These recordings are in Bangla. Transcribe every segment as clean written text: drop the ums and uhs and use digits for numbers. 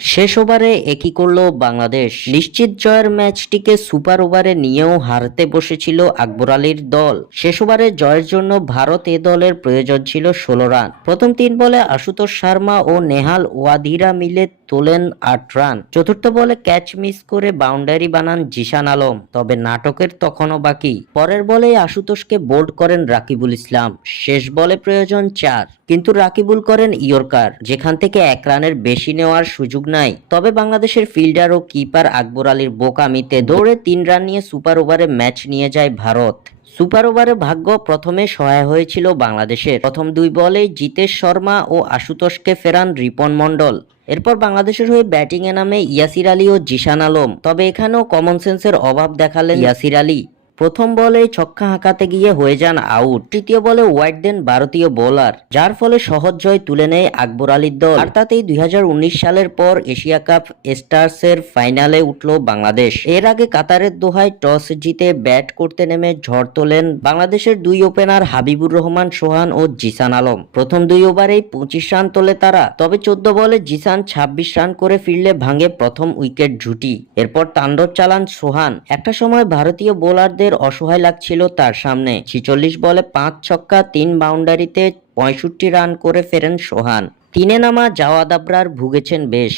শেষ ওভারে একই করল বাংলাদেশ। নিশ্চিত জয়ের ম্যাচটিকে সুপার ওভারে নিয়েও হারতে বসেছিল আকবর আলীর দল। শেষ ওভারে জয়ের জন্য ভারত এ দলের প্রয়োজন ছিল 16 রান। প্রথম 3 বলে আশুতোষ শর্মা ও নেহাল ওয়াধিরা মিলে তোলেন 8 রান। চতুর্থ বলে ক্যাচ মিস করে বাউন্ডারি বানান জিশান আলম। তবে নাটকের তখনও বাকি। পরের বলেই আশুতোষকে বোল্ড করেন রাকিবুল ইসলাম। শেষ বলে প্রয়োজন 4, কিন্তু রাকিবুল করেন ইয়র্কার, যেখান থেকে 1 রানের বেশি নেওয়ার সুযোগ নাই। তবে বাংলাদেশের ফিল্ডার ও কিপার আকবর আলীর বোকামিতে দৌড়ে 3 রান নিয়ে সুপার ওভারে ম্যাচ নিয়ে যায় ভারত। সুপার ওভারে ভাগ্য প্রথমে সহায় হয়েছিল বাংলাদেশের। প্রথম 2 বলেই জিতেশ শর্মা ও আশুতোষকে ফেরান রিপন মন্ডল। এরপর বাংলাদেশের হয়ে ব্যাটিংয়ে নামে ইয়াসির আলী ও জিশান আলম। তবে এখানেও কমন সেন্সের অভাব দেখালেন ইয়াসির আলী। প্রথম বলে ছক্কা হাঁকাতে গিয়ে হয়ে যান আউট। তৃতীয় বলে ওয়াইড দেন ভারতীয় বোলার, যার ফলে সহজ জয় তুলে নেয় আকবর আলীর দল। আর তাতেই 2019 সালের পর এশিয়া কাপ স্টার্সের ফাইনালে উঠল বাংলাদেশ। এর আগে কাতারের দোহায় টস জিতে ব্যাট করতে নেমে ঝড় তোলেন বাংলাদেশের 2 ওপেনার হাবিবুর রহমান সোহান ও জিসান আলম। প্রথম 2 ওভারেই 25 রান তোলে তারা। তবে 14 বলে জিসান 26 রান করে ফিরলে ভাঙে প্রথম উইকেট জুটি। এরপর তাণ্ডব চালান সোহান। একটা সময় ভারতীয় বোলারদের অসহায় লাগছিল তার সামনে। 46 বলে 5 ছক্কা 3 বাউন্ডারিতে 65 রান করে ফেরেন সোহান। 3-এ নামা জাওয়াদ আবরার ভুগেছেন বেশ।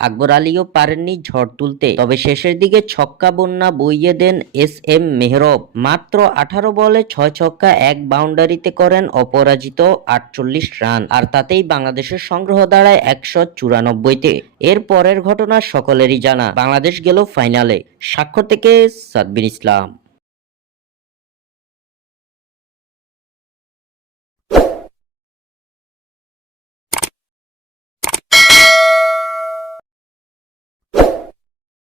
আকবর আলীও পারেননি ঝড় তুলতে। তবে শেষের দিকে ছক্কা বন্যা বইয়ে দেন SM মেহরব। মাত্র 18 বলে 6 ছক্কা 1 বাউন্ডারিতে করেন অপরাজিত 48 রান। আর তাতেই বাংলাদেশের সংগ্রহ দাঁড়ায় 194-তে। এর পরের ঘটনা সকলেরই জানা, বাংলাদেশ গেল ফাইনালে। স্বাক্ষর থেকে সাদবির ইসলাম।